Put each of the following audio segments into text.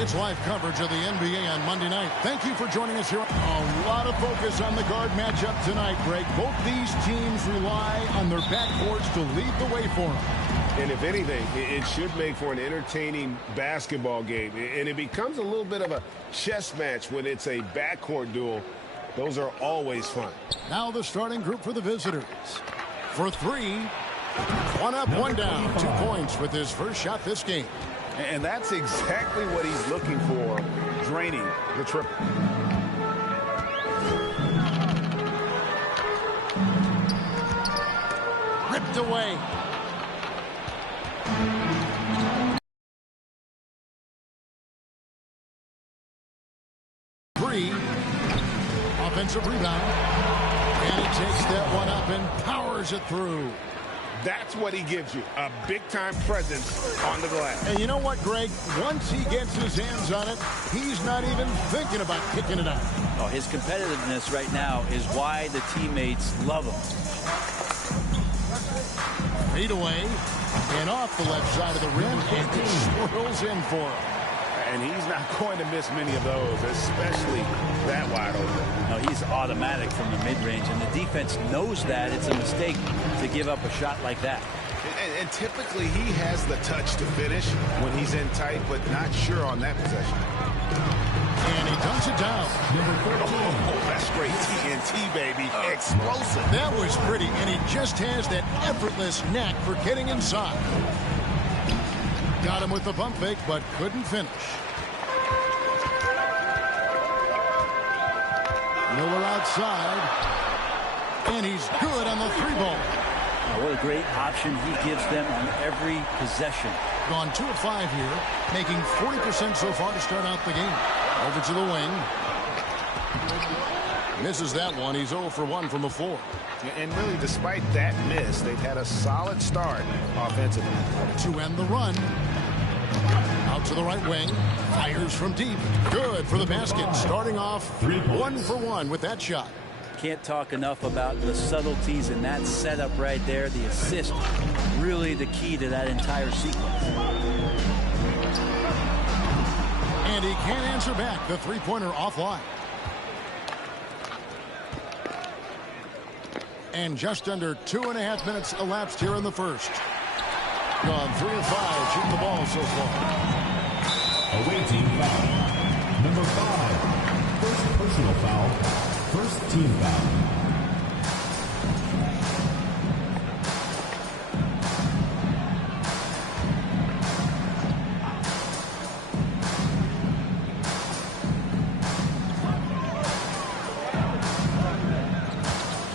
It's live coverage of the NBA on Monday night. Thank you for joining us here. A lot of focus on the guard matchup tonight, Greg. Both these teams rely on their backcourts to lead the way for them. And if anything, it should make for an entertaining basketball game. And it becomes a little bit of a chess match when it's a backcourt duel. Those are always fun. Now the starting group for the visitors. For three, one up, one down. 2 points with his first shot this game. And that's exactly what he's looking for, draining the triple. Ripped away. Three. Offensive rebound. And he takes that one up and powers it through. That's what he gives you, a big-time presence on the glass. And you know what, Greg? Once he gets his hands on it, he's not even thinking about kicking it out. Oh, his competitiveness right now is why the teammates love him. Fade away and off the left side of the rim, and it swirls in for him. And he's not going to miss many of those, especially that wide open. No, he's automatic from the mid-range, and the defense knows that it's a mistake to give up a shot like that. And typically he has the touch to finish when he's in tight, but not sure on that possession. And he dunks it down. Oh, that's straight TNT, baby. Explosive. That was pretty, and he just has that effortless knack for getting inside. Got him with the pump fake, but couldn't finish. Miller outside. And he's good on the 3-ball. Oh, what a great option he gives them on every possession. Gone 2 of 5 here, making 40% so far to start out the game. Over to the wing. Misses that one. He's 0 for 1 from the floor. And really, despite that miss, they've had a solid start offensively. To end the run. Out to the right wing. Fires from deep. Good for the basket. Starting off 1 for 1 with that shot. Can't talk enough about the subtleties in that setup right there. The assist, really the key to that entire sequence. And he can't answer back. The three-pointer offline. And just under 2.5 minutes elapsed here in the first. Gone 3 of 5 shooting the ball so far. Away team foul. Number 5. First personal foul. First team foul.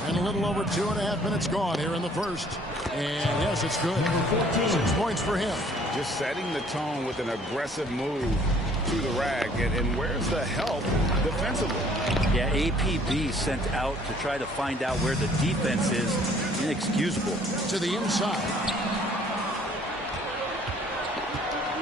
And a little over 2.5 minutes gone here in the first. And yes, it's good. 6 points for him. Just setting the tone with an aggressive move to the rack. And where's the help defensively? Yeah, APB sent out to try to find out where the defense is. Inexcusable. To the inside.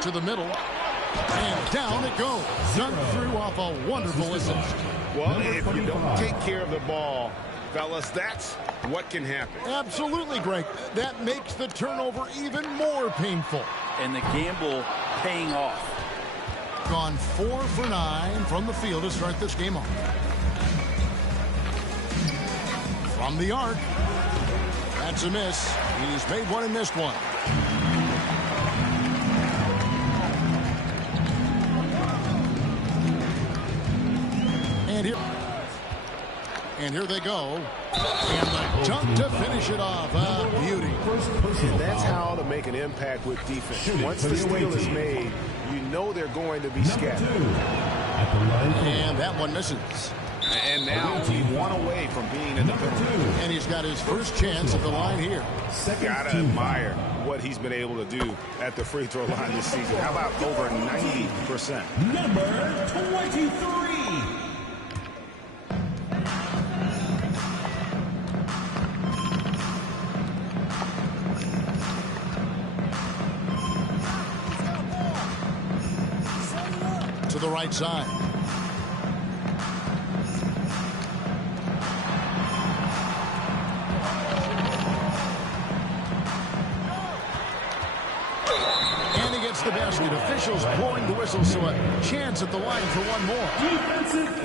To the middle. And down it goes. Dunked through off a wonderful assist. Well, if you don't take care of the ball, fellas, that's what can happen. Absolutely, Greg. That makes the turnover even more painful. And the gamble paying off. Gone 4 for 9 from the field to start this game off. From the arc. That's a miss. He's made one and missed one. And here they go. And the dunk to finish it off. Beauty. And that's how to make an impact with defense. Once the steal is made, you know they're going to be scattered. And that one misses. And now he's 1 away from being in the penalty. And he's got his first chance at the line here. Gotta admire what he's been able to do at the free throw line this season. How about over 90%? Number 23. To the right side. the basket. Officials blowing the whistle, so a chance at the line for one more.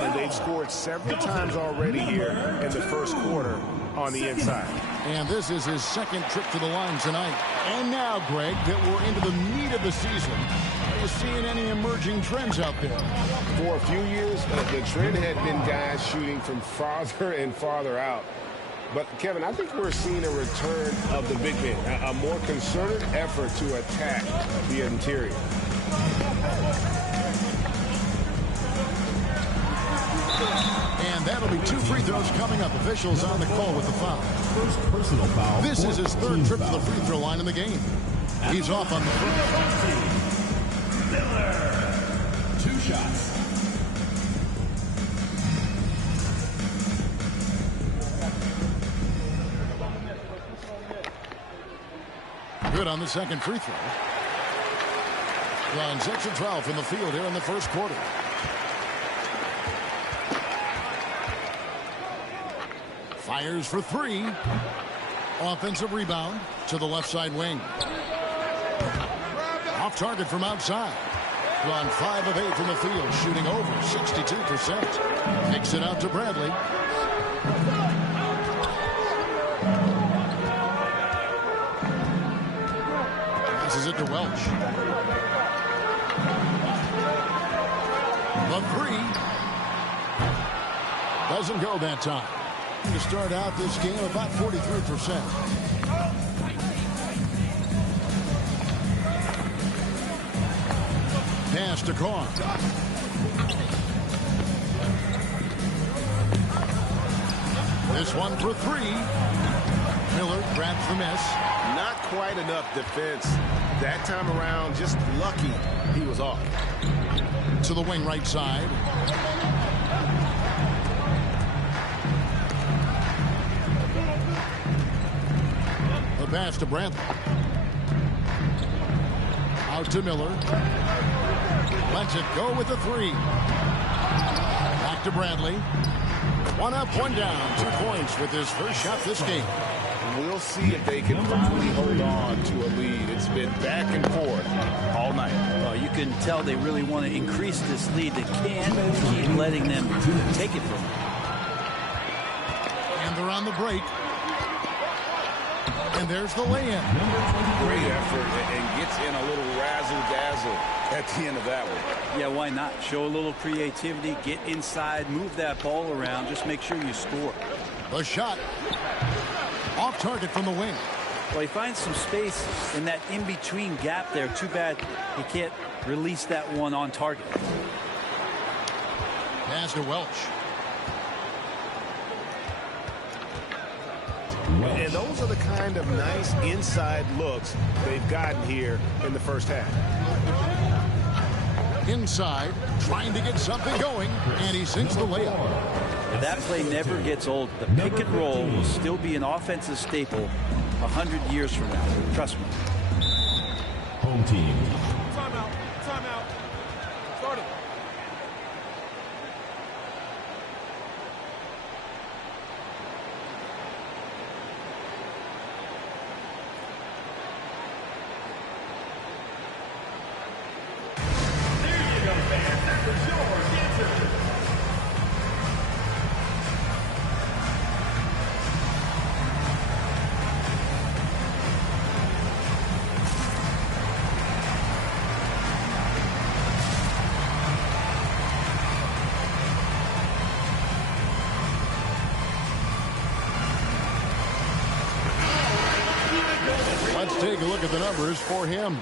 And they've scored several times already here in the first quarter on the inside. And this is his second trip to the line tonight. And now, Greg, that we're into the meat of the season, are you seeing any emerging trends out there? For a few years, the trend had been guys shooting from farther and farther out. But, Kevin, I think we're seeing a return of the big men, a more concerted effort to attack the interior. And that'll be 2 free throws coming up. Officials on the call with the foul. First personal foul. This is his third trip to the free throw line in the game. He's off on the first. Miller. 2 shots. Good on the second free throw. Runs extra 12 from the field here in the first quarter. Fires for 3. Offensive rebound to the left side wing. Off target from outside. Run 5 of 8 from the field, shooting over 62%. Kicks it out to Bradley. Passes it to Welch. The 3 doesn't go that time. To start out this game, about 43%. Pass to Carr. This one for 3. Miller grabs the miss. Not quite enough defense that time around. Just lucky he was off. To the wing right side. The pass to Bradley. Out to Miller. Lets it go with the 3. Back to Bradley. 1 up, 1 down. 2 points with his first shot this game. We'll see if they can finally hold on to a lead. It's been back and forth all night. Well, you can tell they really want to increase this lead. They can't keep letting them take it from them. And they're on the break. And there's the lay-in. Great effort and gets in a little razzle-dazzle at the end of that one. Yeah, why not? Show a little creativity, get inside, move that ball around, just make sure you score. The shot. Off target from the wing. Well, he finds some space in that in-between gap there. Too bad he can't release that one on target. Pass to Welch. And those are the kind of nice inside looks they've gotten here in the first half. Inside, trying to get something going, and he sinks the layup. That play never gets old. The pick and roll will still be an offensive staple 100 years from now. Trust me. Home team. Timeout. Timeout. Start it. There you go, fans. That was yours. Answer. Let's take a look at the numbers for him.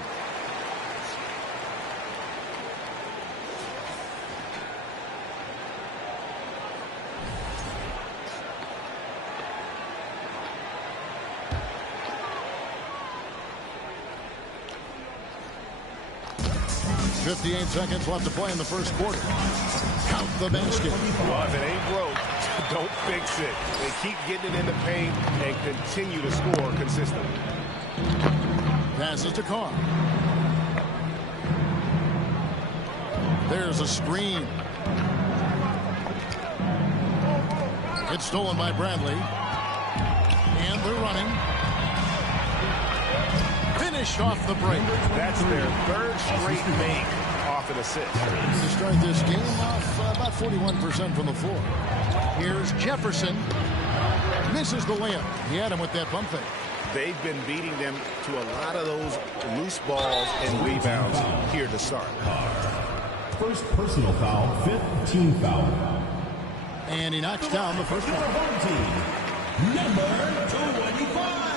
.58 seconds left to play in the first quarter. Count the basket. Well, if it ain't broke, don't fix it. They keep getting it in the paint and continue to score consistently. Passes to Carr. There's a screen. It's stolen by Bradley. And they're running. finished off the break. That's their third straight make off an assist. To start this game off about 41% from the floor. Here's Jefferson. Misses the layup. He had him with that bump fake. They've been beating them to a lot of those loose balls and rebounds here to start. First personal foul, fifth team foul. And he knocks down the first one. Number 25.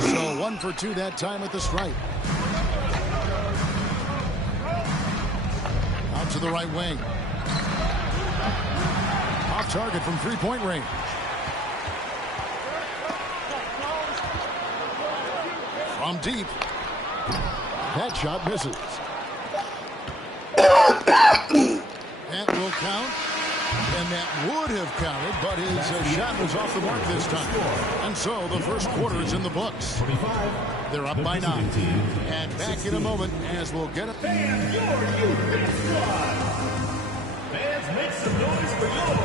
So 1 for 2 that time at the stripe. Out to the right wing. Off target from three-point range. From deep. That shot misses. That will count. And that would have counted, but his shot was off the mark this time. And so the first quarter is in the books. They're up by 9. And back in a moment as we'll get it. Fans, make some noise for your.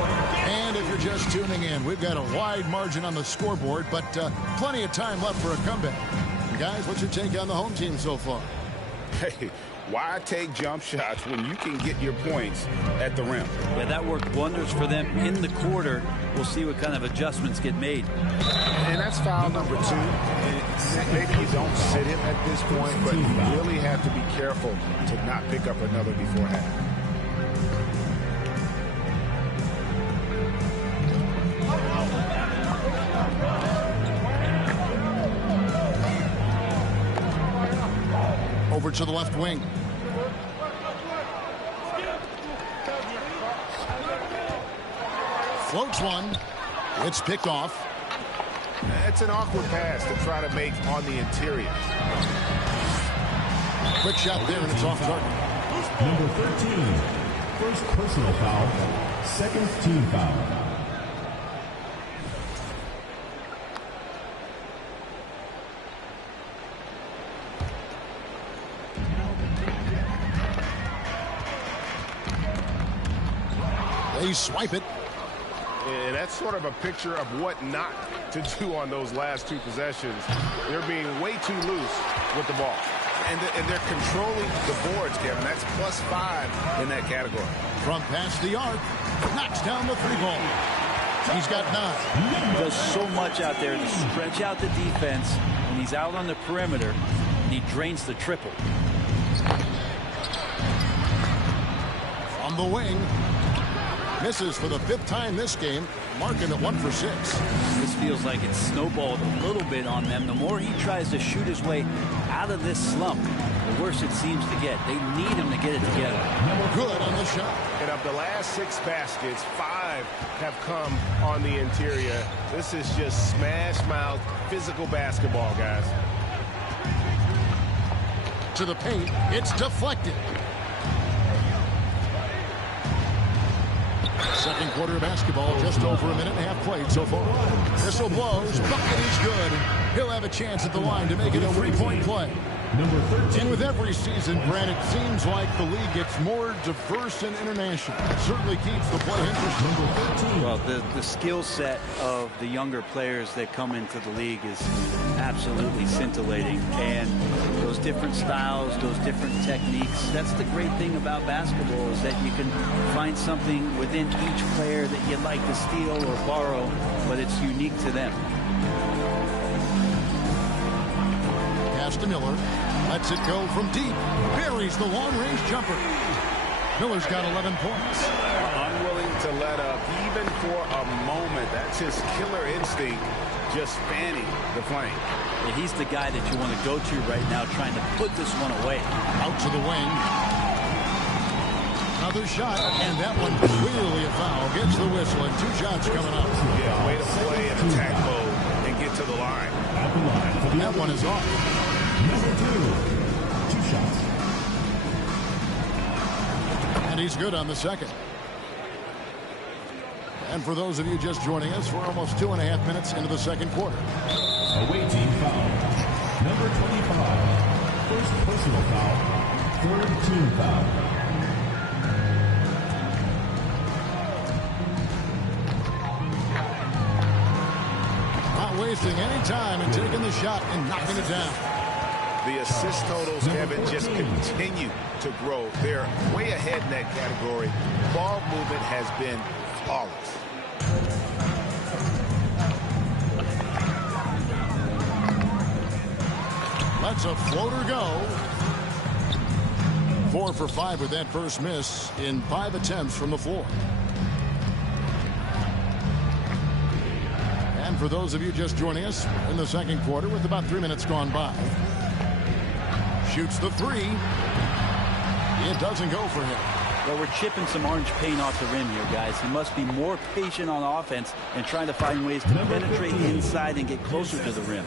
And if you're just tuning in, we've got a wide margin on the scoreboard, but plenty of time left for a comeback. Guys, what's your take on the home team so far? Hey, why take jump shots when you can get your points at the rim? Yeah, that worked wonders for them in the quarter. We'll see what kind of adjustments get made. And that's foul number 2. And maybe you don't sit him at this point, but you really have to be careful to not pick up another before half. Over to the left wing. Floats one. It's picked off. It's an awkward pass to try to make on the interior. Quick shot there, and it's off target. Number 13. First personal foul. Second team foul. They swipe it. And that's sort of a picture of what not to do on those last 2 possessions. They're being way too loose with the ball. And they're controlling the boards, Kevin. That's +5 in that category. From past the arc, knocks down the 3-ball. He's got 9. He does so much out there to stretch out the defense. When he's out on the perimeter, he drains the triple. From the wing. Misses for the 5th time this game, marking it 1 for 6. This feels like it's snowballed a little bit on them. The more he tries to shoot his way out of this slump, the worse it seems to get. They need him to get it together. Good on the shot. And of the last 6 baskets, 5 have come on the interior. This is just smash mouth physical basketball, guys. To the paint, it's deflected. Second quarter of basketball, just over a minute and a half played so far. Whistle blows, bucket is good. He'll have a chance at the line to make it a 3-point play. Number 13. And with every season, Brad, it seems like the league gets more diverse and international. It certainly keeps the play interesting. Number 13. Well, the skill set of the younger players that come into the league is absolutely scintillating. And those different styles, those different techniques, that's the great thing about basketball is that you can find something within each player that you'd like to steal or borrow, but it's unique to them. Pass to Miller. Lets it go from deep. Buries the long-range jumper. Miller's got 11 points. Unwilling to let up even for a moment. That's his killer instinct, just fanning the flame. Yeah, he's the guy that you want to go to right now trying to put this one away. Out to the wing. Another shot, and that one clearly a foul. Gets the whistle, and 2 shots coming up. Yeah, way to play in attack mode and get to the line. That one is off. Number 2. 2 shots. And he's good on the second. And for those of you just joining us, we're almost 2.5 minutes into the second quarter. Away team foul. Number 25. First personal foul. Third team foul. Not wasting any time and taking the shot and knocking it down. The assist totals, Kevin, just continue to grow. They're way ahead in that category. Ball movement has been flawless. Let's a floater go. 4 for 5 with that first miss in 5 attempts from the floor. And for those of you just joining us in the second quarter with about 3 minutes gone by. Shoots the 3. It doesn't go for him. Well, we're chipping some orange paint off the rim here, guys. He must be more patient on offense and trying to find ways to penetrate inside and get closer to the rim.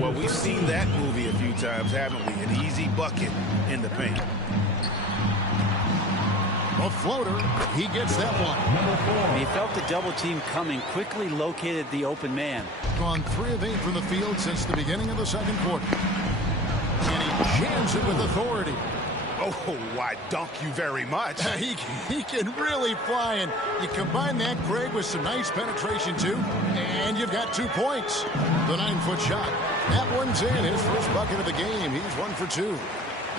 Well, we've seen that movie a few times, haven't we? An easy bucket in the paint. A floater. He gets that one. He felt the double team coming, quickly located the open man. Gone 3 of 8 from the field since the beginning of the second quarter. And he jams it with authority. Oh, why, dunk you very much. He can really fly, and you combine that, Greg, with some nice penetration, too, and you've got 2 points. The 9-foot shot. That one's in. His first bucket of the game. He's 1 for 2.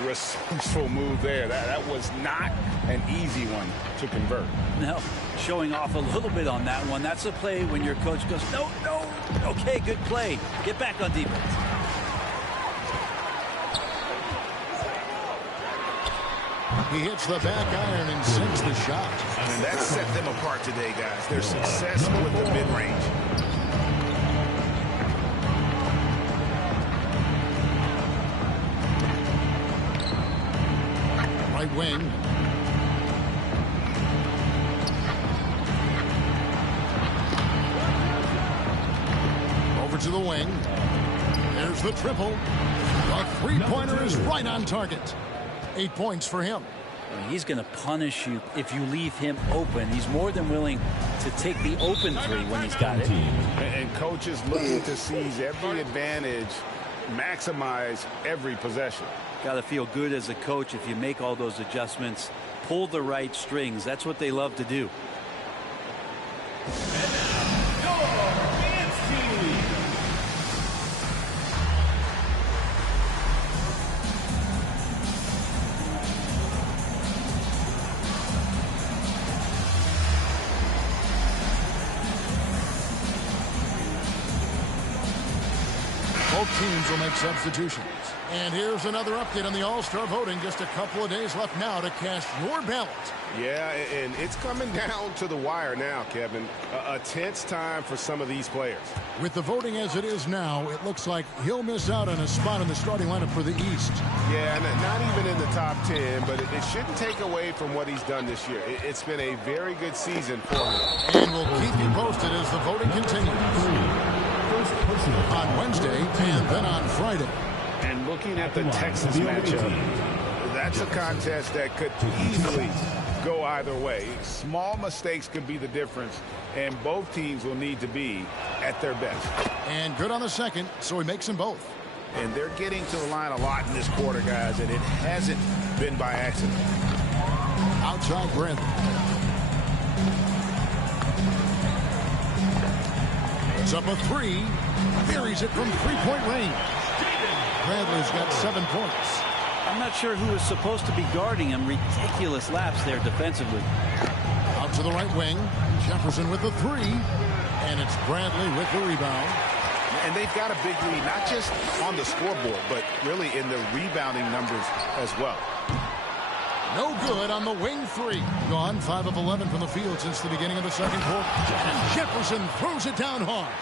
Resourceful move there. That was not an easy one to convert. No, showing off a little bit on that one. That's a play when your coach goes, no. Okay, good play. Get back on defense. He hits the back iron and sinks the shot. And that set them apart today, guys. Their success with the mid-range. Right wing. Over to the wing. There's the triple. The three-pointer is right on target. 8 points for him. He's going to punish you if you leave him open. He's more than willing to take the open 3 when he's got it. And coaches looking to seize every advantage, maximize every possession. Got to feel good as a coach if you make all those adjustments, pull the right strings. That's what they love to do. Both teams will make substitutions. And here's another update on the All-Star voting. Just a couple of days left now to cast your ballot. Yeah, and it's coming down to the wire now, Kevin. A tense time for some of these players. With the voting as it is now, it looks like he'll miss out on a spot in the starting lineup for the East. Yeah, not even in the top 10, but it shouldn't take away from what he's done this year. It's been a very good season for him. And we'll keep you posted as the voting continues. On Wednesday and then on Friday. And looking at the Texas matchup, that's a contest that could easily go either way. Small mistakes could be the difference, and both teams will need to be at their best. And good on the second, so he makes them both. And they're getting to the line a lot in this quarter, guys, and it hasn't been by accident. Outside Bradley. It's up a 3. Buries it from 3-point range. Bradley's got 7 points. I'm not sure who is supposed to be guarding him. Ridiculous lapse there defensively. Out to the right wing. Jefferson with the 3. And it's Bradley with the rebound. And they've got a big lead, not just on the scoreboard, but really in the rebounding numbers as well. No good on the wing 3. Gone 5 of 11 from the field since the beginning of the second quarter. And Jefferson throws it down hard.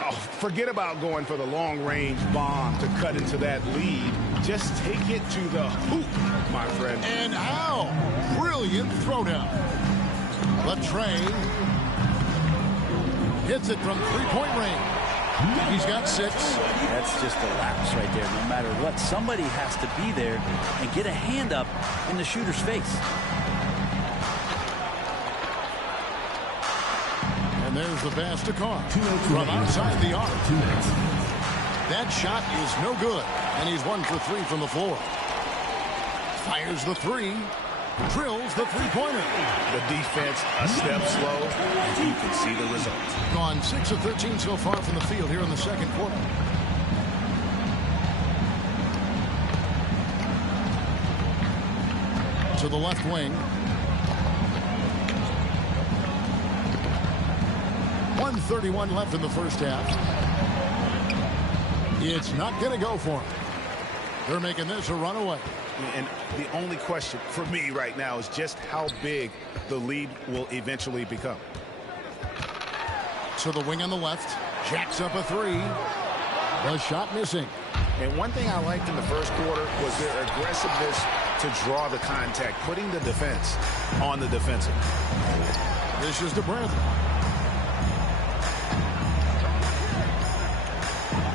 Oh, forget about going for the long-range bomb to cut into that lead. Just take it to the hoop, my friend. And how? Brilliant throwdown. Latrey hits it from 3-point range. He's got 6. That's just a lapse right there. No matter what, somebody has to be there and get a hand up in the shooter's face. And there's the pass to Carr from outside the arc. That shot is no good, and he's 1 for 3 from the floor. Fires the 3. Drills the 3-pointer. The defense a step slow, and you can see the result. Gone 6 of 13 so far from the field here in the second quarter. to the left wing. 1:31 left in the first half. It's not going to go for him. They're making this a runaway. And the only question for me right now is just how big the lead will eventually become. To the wing on the left. Jacks up a three. The shot missing. And one thing I liked in the first quarter was their aggressiveness to draw the contact, putting the defense on the defensive. This is to Bradley.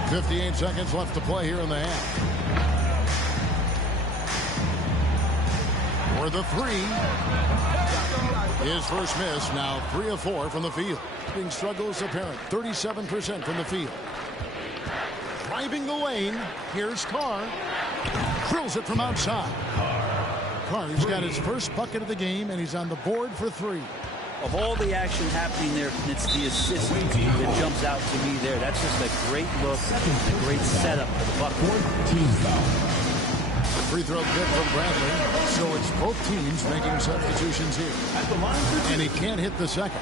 58 seconds left to play here in the half. For the three. His first miss, now 3 of 4 from the field. Being struggles apparent, 37% from the field. Driving the lane, here's Carr. Drills it from outside. Carr's got his first bucket of the game, and he's on the board for 3. Of all the action happening there, it's the assist that jumps out to me there. That's just a great look, a great setup for the bucket. Free throw good from Bradley, so it's both teams making substitutions here. And he can't hit the second.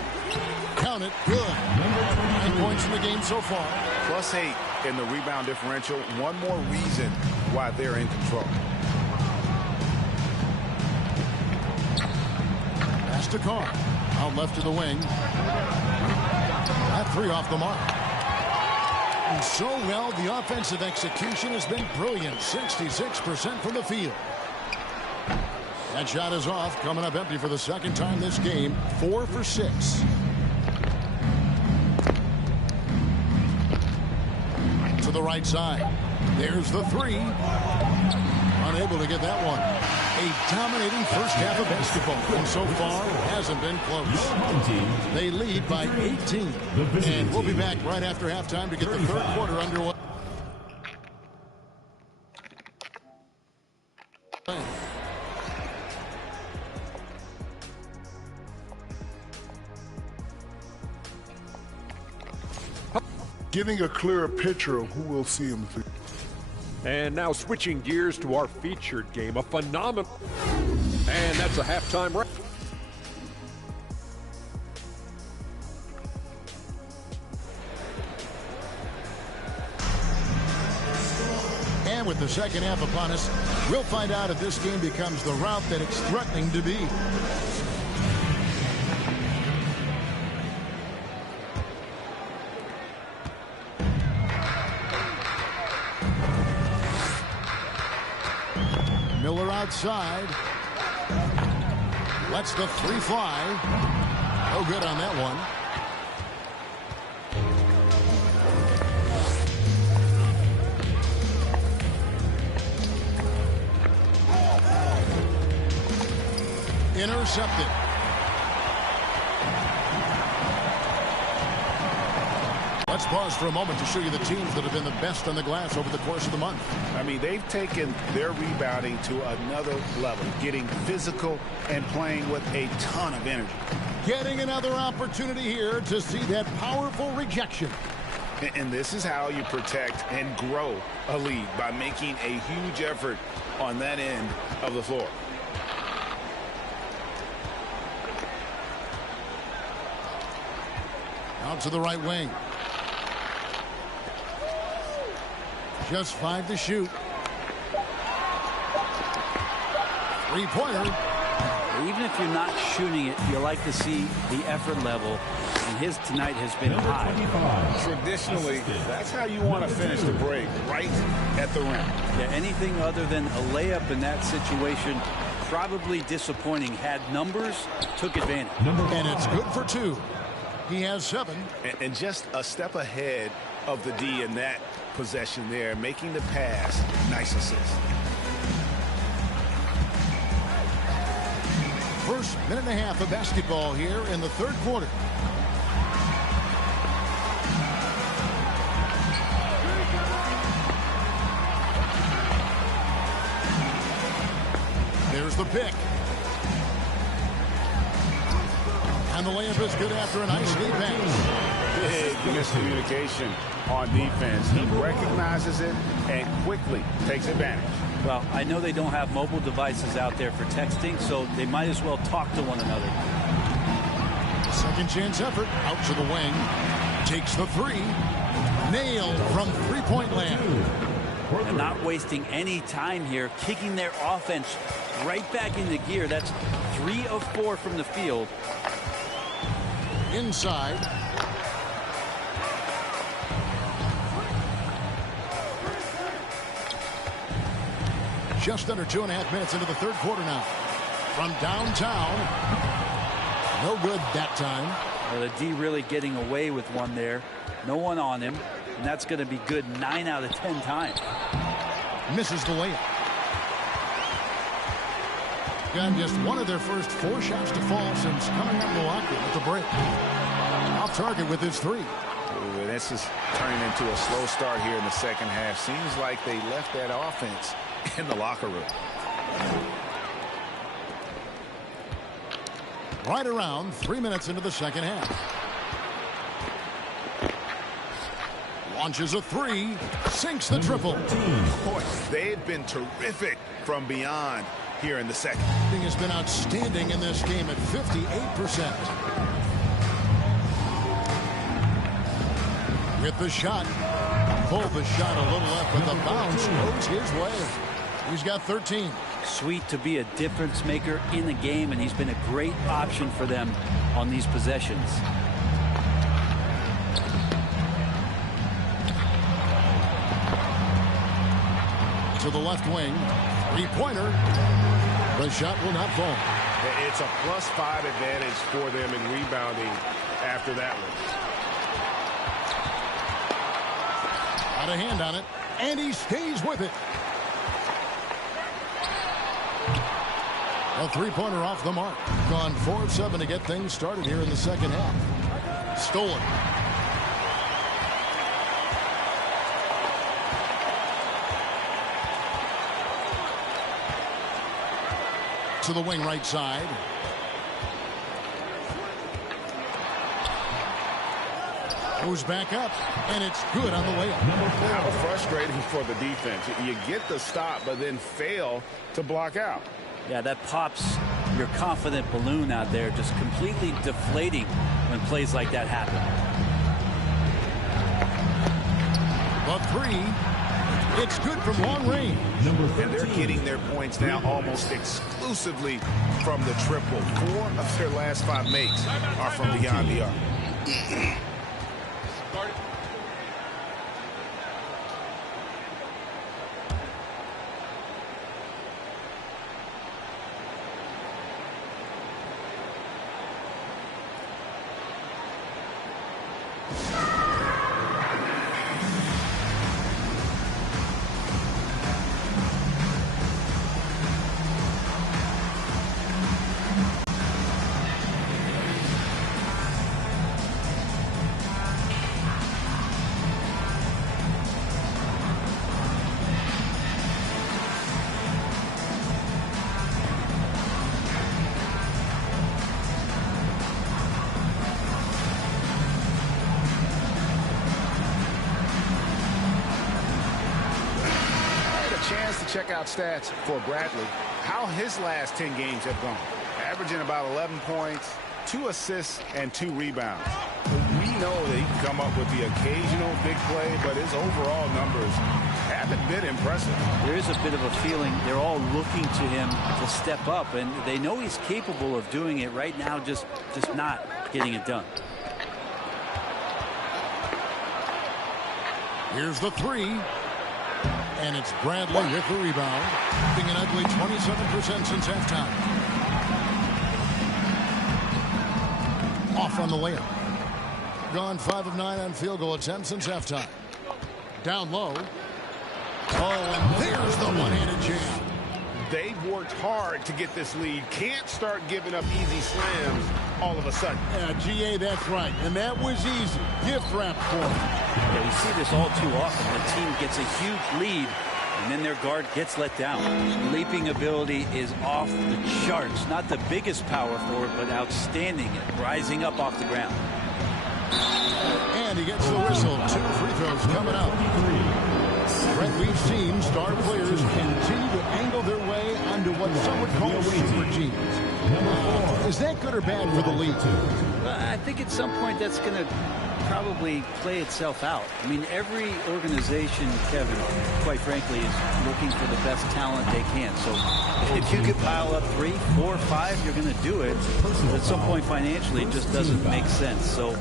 Count it, good. 9 points in the game so far. +8 in the rebound differential. One more reason why they're in control. Pass to Carr. Out left to the wing. That 3 off the mark. And so well, the offensive execution has been brilliant. 66% from the field. That shot is off, coming up empty for the second time this game. 4 for 6. To the right side. There's the 3. Unable to get that one. A dominating first half of basketball. And so far, hasn't been close. They lead by 18. And we'll be back right after halftime to get the third quarter underway. Getting a clearer picture of who we'll see him through. And now switching gears to our featured game, a phenomenal, and that's a halftime wrap. And with the second half upon us, we'll find out if this game becomes the route that it's threatening to be. Miller outside. Lets the 3 fly. No good on that one. Intercepted. Let's pause for a moment to show you the teams that have been the best on the glass over the course of the month. I mean, they've taken their rebounding to another level, getting physical and playing with a ton of energy. Getting another opportunity here to see that powerful rejection. And this is how you protect and grow a lead, by making a huge effort on that end of the floor. Out to the right wing. Just 5 to shoot. 3-pointer. Even if you're not shooting it, you like to see the effort level, and his tonight has been high. Traditionally, that's how you want to finish the break, right at the rim. Yeah, anything other than a layup in that situation, probably disappointing. Had numbers, took advantage. And it's good for 2. He has 7. And just a step ahead of the D in that possession there, making the pass. Nice assist. First minute and a half of basketball here in the third quarter. There's the pick. And the layup is good after a nice lead pass. Big miscommunication on defense. He recognizes it and quickly takes advantage. Well, I know they don't have mobile devices out there for texting, so they might as well talk to one another. Second chance effort, out to the wing. Takes the three. Nailed from three-point land. And not wasting any time here, kicking their offense right back into gear. That's 3 of 4 from the field. Inside. Just under 2.5 minutes into the third quarter now. From downtown. No good that time. Well, the D really getting away with one there. No one on him. And that's going to be good 9 out of 10 times. Misses the layup. Got just one of their first 4 shots to fall since coming out of the locker at the break. Off target with his 3. Ooh, this is turning into a slow start here in the second half. Seems like they left that offense in the locker room. Right around 3 minutes into the second half. Launches a 3, sinks the triple. Boy, they've been terrific from beyond here in the second. Shooting has been outstanding in this game at 58%. With the shot. Pulled the shot a little left, but the bounce goes his way. He's got 13. Sweet to be a difference maker in the game, and he's been a great option for them on these possessions. To the left wing. 3-pointer. The shot will not fall. It's a +5 advantage for them in rebounding after that one. Got a hand on it, and he stays with it. A 3-pointer off the mark. Gone 4 of 7 to get things started here in the second half. Stolen. To the wing right side. Goes back up, and it's good on the layup. How frustrating for the defense. You get the stop, but then fail to block out. Yeah, that pops your confident balloon out there, just completely deflating when plays like that happen. The 3, it's good from long range. And they're getting their points now almost exclusively from the triple. 4 of their last 5 makes are from beyond the arc. Check out stats for Bradley. How his last 10 games have gone. Averaging about 11 points, 2 assists, and 2 rebounds. We know that he can come up with the occasional big play, but his overall numbers haven't been impressive. There is a bit of a feeling they're all looking to him to step up, and they know he's capable of doing it right now, just not getting it done. Here's the 3. And it's Bradley with the rebound. Being an ugly 27% since halftime. Off on the layup. Gone 5 of 9 on field goal attempts since halftime. Down low. Oh, and there's the one-handed jam. They've worked hard to get this lead. Can't start giving up easy slams all of a sudden. Yeah, GA, that's right. And that was easy. Gift wrap for him. Yeah, we see this all too often. The team gets a huge lead, and then their guard gets let down. Leaping ability is off the charts. Not the biggest power forward, but outstanding at rising up off the ground. And he gets the whistle. 2 free throws coming up. Brett Weave's team, star players continue to what some would call super teams. Is that good or bad for the league? I think at some point that's going to probably play itself out. I mean, every organization, Kevin, quite frankly, is looking for the best talent they can. So if you could pile up 3, 4, 5, you're going to do it. But at some point financially, it just doesn't make sense. So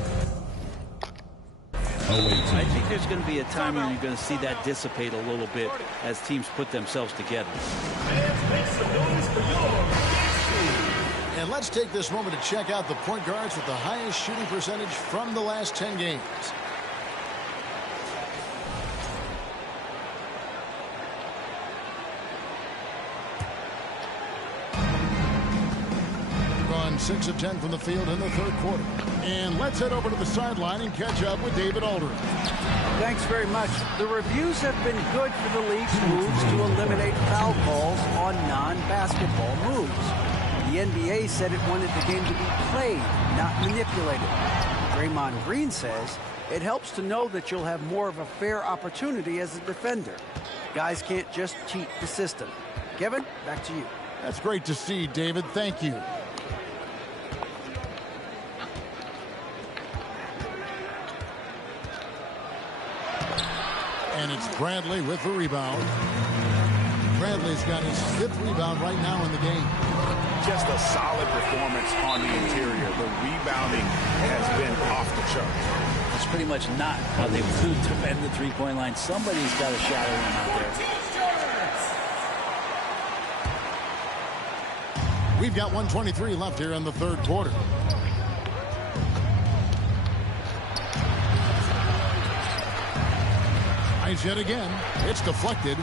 I think there's going to be a time when you're going to see that dissipate a little bit as teams put themselves together. And let's take this moment to check out the point guards with the highest shooting percentage from the last 10 games. Gone 6 of 10 from the field in the third quarter. And let's head over to the sideline and catch up with David Aldridge. Thanks very much. The reviews have been good for the league's moves to eliminate foul calls on non-basketball moves. The NBA said it wanted the game to be played, not manipulated. Draymond Green says it helps to know that you'll have more of a fair opportunity as a defender. Guys can't just cheat the system. Kevin, back to you. That's great to see, David. Thank you. And it's Bradley with the rebound. Bradley's got his 5th rebound right now in the game. Just a solid performance on the interior. The rebounding has been off the chart. It's pretty much not how they would defend the three-point line. Somebody's got to shadow him out there. We've got 1:23 left here in the third quarter. Eyes yet again. It's deflected.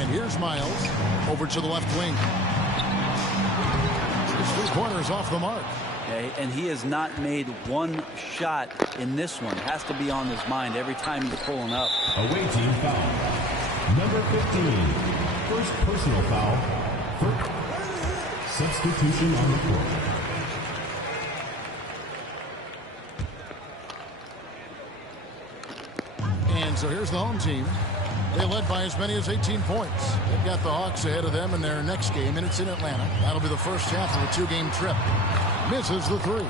And here's Miles over to the left wing. His 3 corners off the mark. Okay, and he has not made one shot in this one. Has to be on his mind every time he's pulling up. Away team foul. Number 15. First personal foul. First substitution on the court. And so here's the home team. They led by as many as 18 points. They've got the Hawks ahead of them in their next game, and it's in Atlanta. That'll be the first half of a 2-game trip. Misses the 3.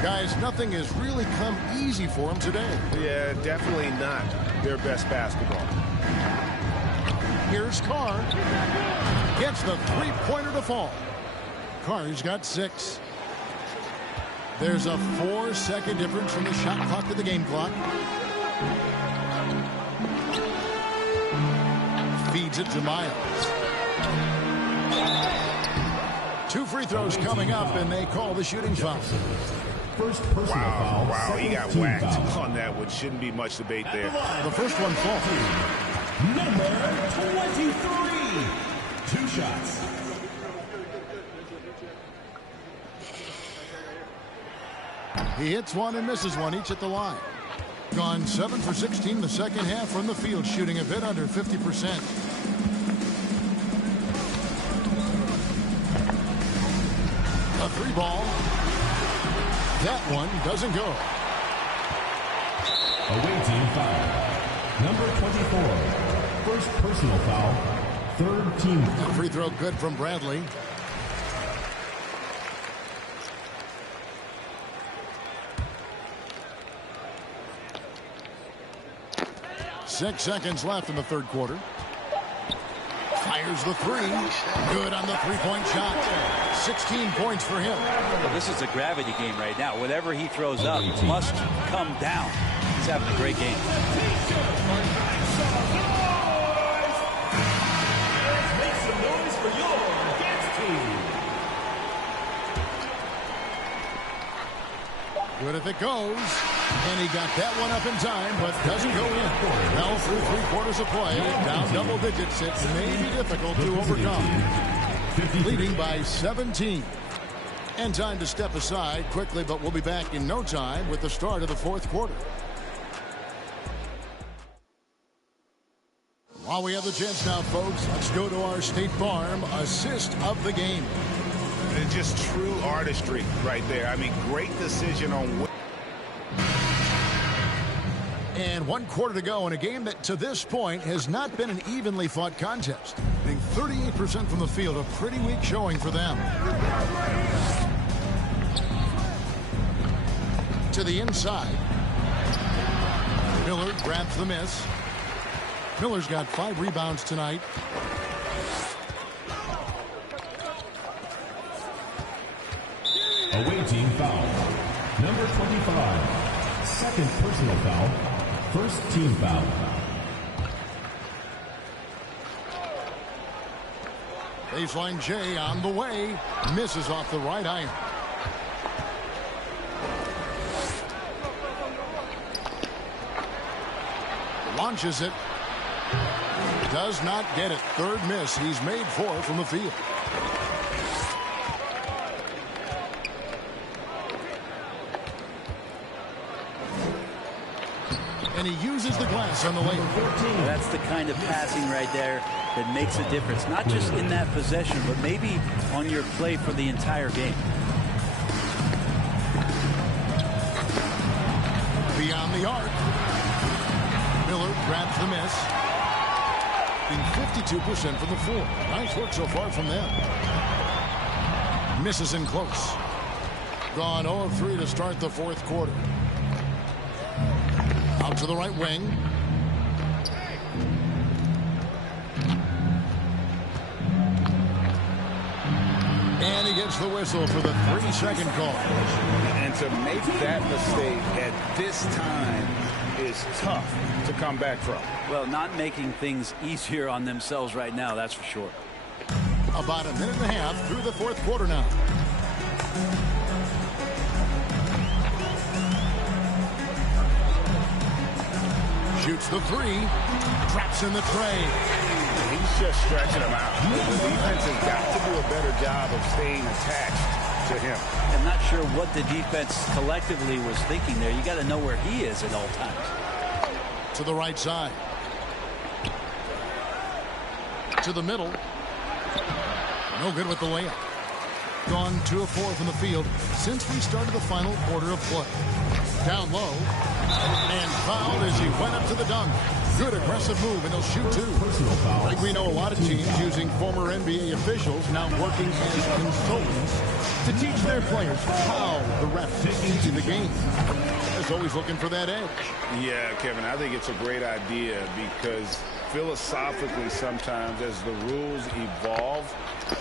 Guys, nothing has really come easy for them today. Yeah, definitely not their best basketball. Here's Carr. Gets the 3-pointer to fall. Carr's got 6. There's a 4-second difference from the shot clock to the game clock. Feeds it to Miles. 2 free throws coming up, and they call the shooting foul. First personal foul. Wow, he got whacked on that one. Shouldn't be much debate there. The first one falls. Number 23. 2 shots. He hits one and misses one, each at the line. Gone 7 for 16 the second half from the field, shooting a bit under 50%. A 3-ball. That one doesn't go. Away team foul. Number 24. First personal foul. 3rd team foul. The free throw good from Bradley. Six seconds left in the third quarter. Fires the 3. Good on the 3-point shot. 16 points for him. Well, this is a gravity game right now. Whatever he throws up must come down. He's having a great game. Make some noise for your dance team. Good if it goes. And he got that one up in time, but doesn't go in. Now through 3 quarters of play, down double digits, it may be difficult to overcome. Leading by 17. And time to step aside quickly, but we'll be back in no time with the start of the fourth quarter. While we have the chance now, folks, let's go to our State Farm assist of the game. It's just true artistry right there. I mean, great decision on. And 1 quarter to go in a game that to this point has not been an evenly fought contest. Being 38% from the field, a pretty weak showing for them. To the inside. Miller grabs the miss. Miller's got 5 rebounds tonight. Away team foul. Number 25. Second personal foul. First team foul. Baseline J on the way. Misses off the right iron. Launches it. Does not get it. Third miss. He's made 4 from the field. And he uses the glass on the lane. That's the kind of passing right there that makes a difference. Not just in that possession, but maybe on your play for the entire game. Beyond the arc. Miller grabs the miss. Being 52% from the floor. Nice work so far from them. Misses in close. Gone 0 of 3 to start the 4th quarter. Out to the right wing. And he gets the whistle for the 3-second call. And to make that mistake at this time is tough to come back from. Well, not making things easier on themselves right now, that's for sure. About a minute and a half through the 4th quarter now. Shoots the 3. Traps in the tray. He's just stretching him out. The defense has got to do a better job of staying attached to him. I'm not sure what the defense collectively was thinking there. You got to know where he is at all times. To the right side. To the middle. No good with the layup. Gone 2 of 4 from the field since we started the final quarter of play. Down low. And fouled as he went up to the dunk. Good aggressive move, and he'll shoot 2. I think we know a lot of teams using former NBA officials now working as consultants to teach their players how the refs see the game. As always looking for that edge. Yeah, Kevin, I think it's a great idea because philosophically sometimes as the rules evolve,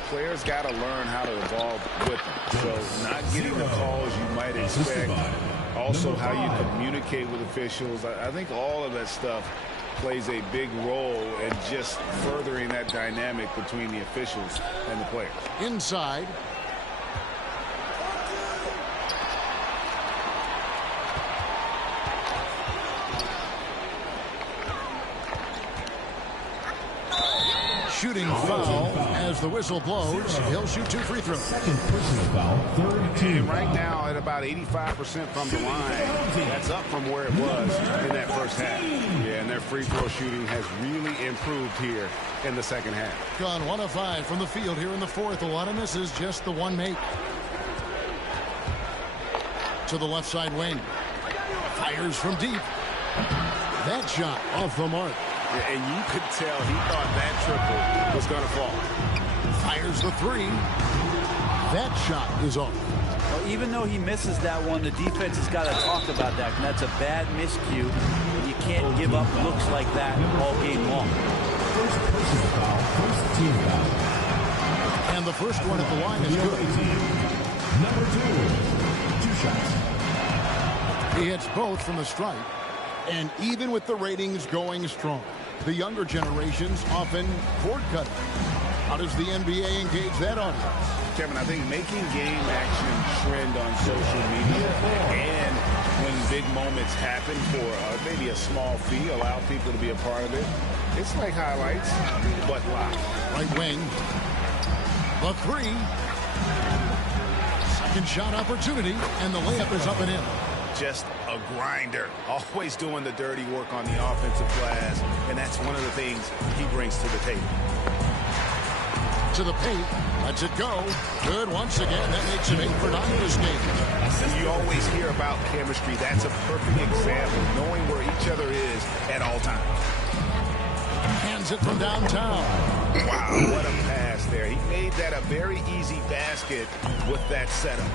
players got to learn how to evolve with them. So not getting the calls you might expect, also how you communicate with officials. I think all of that stuff plays a big role in just furthering that dynamic between the officials and the players. Inside. Shooting foul as the whistle blows. He'll shoot 2 free throws. Second personal foul. Third team foul. Right now at about 85% from the line. That's up from where it was in that first half. Yeah, and their free throw shooting has really improved here in the second half. Gone 1 of 5 from the field here in the 4th. A lot of misses, just the 1 make. To the left side wing. Fires from deep. That shot off the mark. Yeah, and you could tell he thought that triple was going to fall. Fires the 3. That shot is off. Well, even though he misses that one, the defense has got to talk about that. And that's a bad miscue. You can't give up looks like that all game long. First personal foul. First team foul. And the first one at the line is good. Number 2. 2 shots. He hits both from the stripe. And even with the ratings going strong, the younger generations often cord cutting. How does the NBA engage that audience? Kevin, I think making game action trend on social media and when big moments happen for maybe a small fee, allow people to be a part of it. It's like highlights, but live. Right wing. The 3. Second shot opportunity, and the layup is up and in. Just a grinder, always doing the dirty work on the offensive glass, and that's one of the things he brings to the table. To the paint. Lets it go. Good once again. That makes it 8 for 9 this game. And you always hear about chemistry. That's a perfect example, knowing where each other is at all times. Hands it from downtown. Wow, what a pass there. He made that a very easy basket with that setup.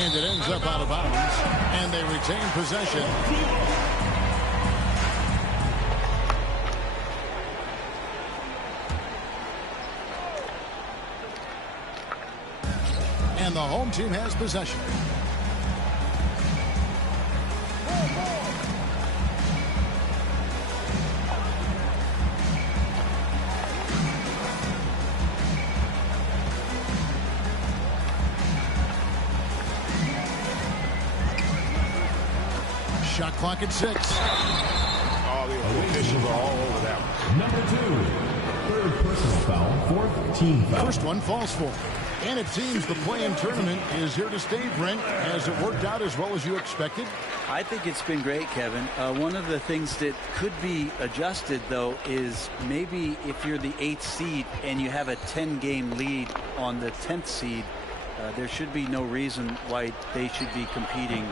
And it ends up out of bounds. And they retain possession. And the home team has possession. Shot clock at 6. Oh, the officials are all over that one. Number 2, third personal foul, fourth team foul. First one falls for. And it seems the play-in tournament is here to stay, Brent. Has it worked out as well as you expected? I think it's been great, Kevin. One of the things that could be adjusted, though, is maybe if you're the 8th seed and you have a 10-game lead on the 10th seed, there should be no reason why they should be competing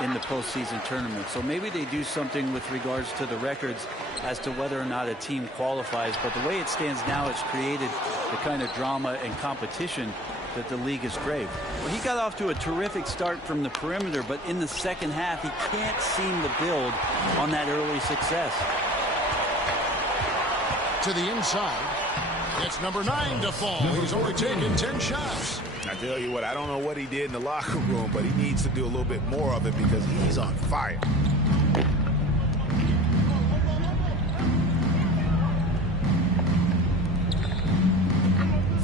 in the postseason tournament. So maybe they do something with regards to the records as to whether or not a team qualifies. But the way it stands now, it's created the kind of drama and competition that the league has craved. Well, he got off to a terrific start from the perimeter, but in the second half, he can't seem to build on that early success. To the inside. It's number 9 to fall. He's only taken 10 shots. I tell you what, I don't know what he did in the locker room, but he needs to do a little bit more of it because he's on fire.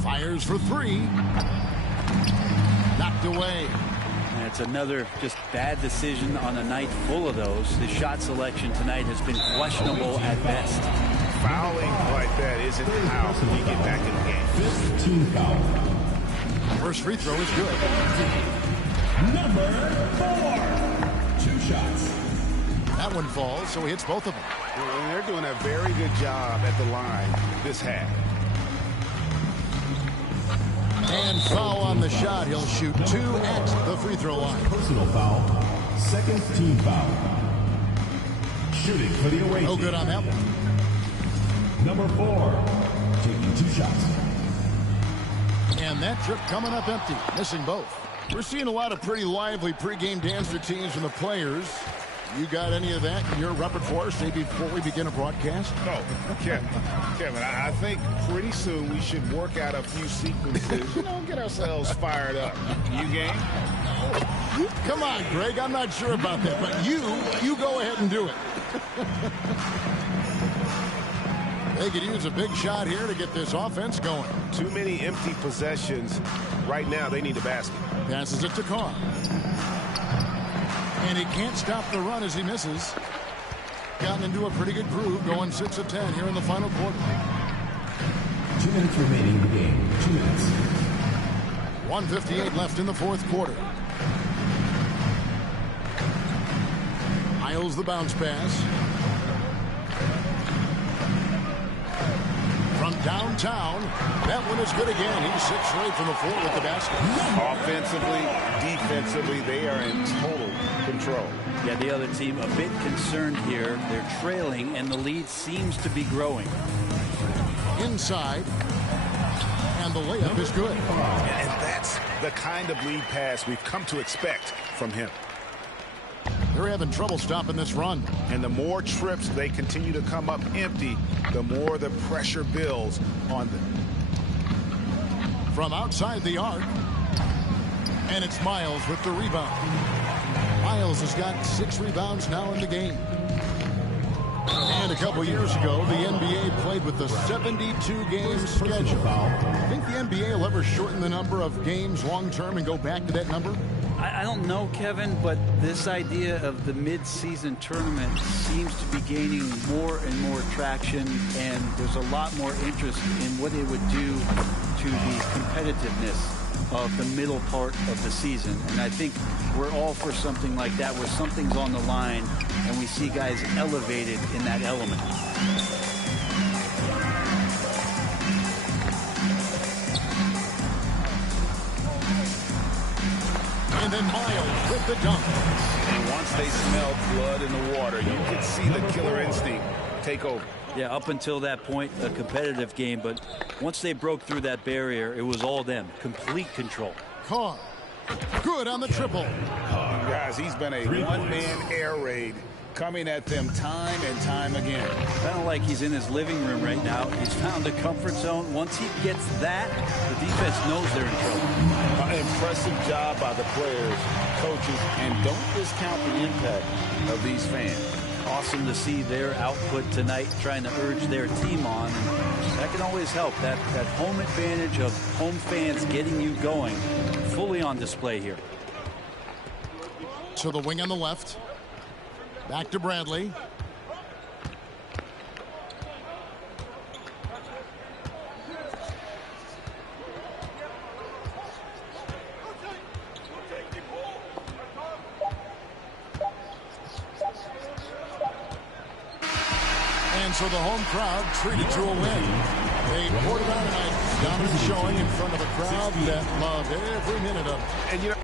Fires for 3. Knocked away. And it's another just bad decision on a night full of those. His shot selection tonight has been questionable at best. Fouling like that isn't how you get back in the game. Fifth team foul. First free throw is good. Number 4, 2 shots. That one falls, so he hits both of them. And they're doing a very good job at the line this half. And foul on the shot. He'll shoot 2 at the free throw line. Personal foul, second team foul. Shooting for the away No team. good on that one. Number 4, taking 2 shots. And that trip coming up empty, missing both. We're seeing a lot of pretty lively pregame dance routines from the players. You got any of that in your repertoire, say, before we begin a broadcast? Oh, Kevin, I think pretty soon we should work out a few sequences, get ourselves fired up. You game? Come on, Greg, I'm not sure about that, but you go ahead and do it. They could use a big shot here to get this offense going. Too many empty possessions. Right now, they need a basket. Passes it to Carr. And he can't stop the run as he misses. Gotten into a pretty good groove, going 6 of 10 here in the final quarter. 2 minutes remaining in the game. 2 minutes. 1:58 left in the fourth quarter. Miles the bounce pass. From downtown, that one is good again. He's 6 straight from the floor with the basket. Offensively, defensively, they are in total control. Yeah, the other team a bit concerned here. They're trailing, and the lead seems to be growing. Inside, and the layup is good. And that's the kind of lead pass we've come to expect from him. They're having trouble stopping this run. And the more trips they continue to come up empty, the more the pressure builds on them. From outside the arc, and it's Miles with the rebound. Miles has got 6 rebounds now in the game. And a couple years ago, the NBA played with a 72-game schedule. I think the NBA will ever shorten the number of games long-term and go back to that number? I don't know, Kevin, but this idea of the mid-season tournament seems to be gaining more and more traction, and there's a lot more interest in what it would do to the competitiveness of the middle part of the season. And I think we're all for something like that, where something's on the line and we see guys elevated in that element. And then Miles with the dunk. And once they smelled blood in the water, you could see the killer instinct take over. Yeah, up until that point, a competitive game, but once they broke through that barrier, it was all them. Complete control. Carr. Good on the triple. Guys, he's been a one-man air raid coming at them time and time again. Kind of like he's in his living room right now. He's found a comfort zone. Once he gets that, the defense knows they're in trouble. Impressive job by the players, coaches, and don't discount the impact of these fans. Awesome to see their output tonight, trying to urge their team on. And that can always help. That home advantage of home fans getting you going, fully on display here. To the wing on the left. Back to Bradley. And so the home crowd treated to a win. They poured it out tonight. Dominant showing in front of a crowd that loved every minute of it. And you know,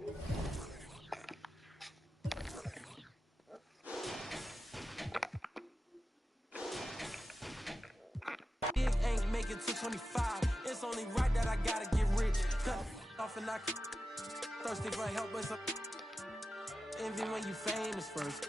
ain't make it to 25. It's only right that I gotta get rich. Cut off and I thirsty for help, but envy when you famous first.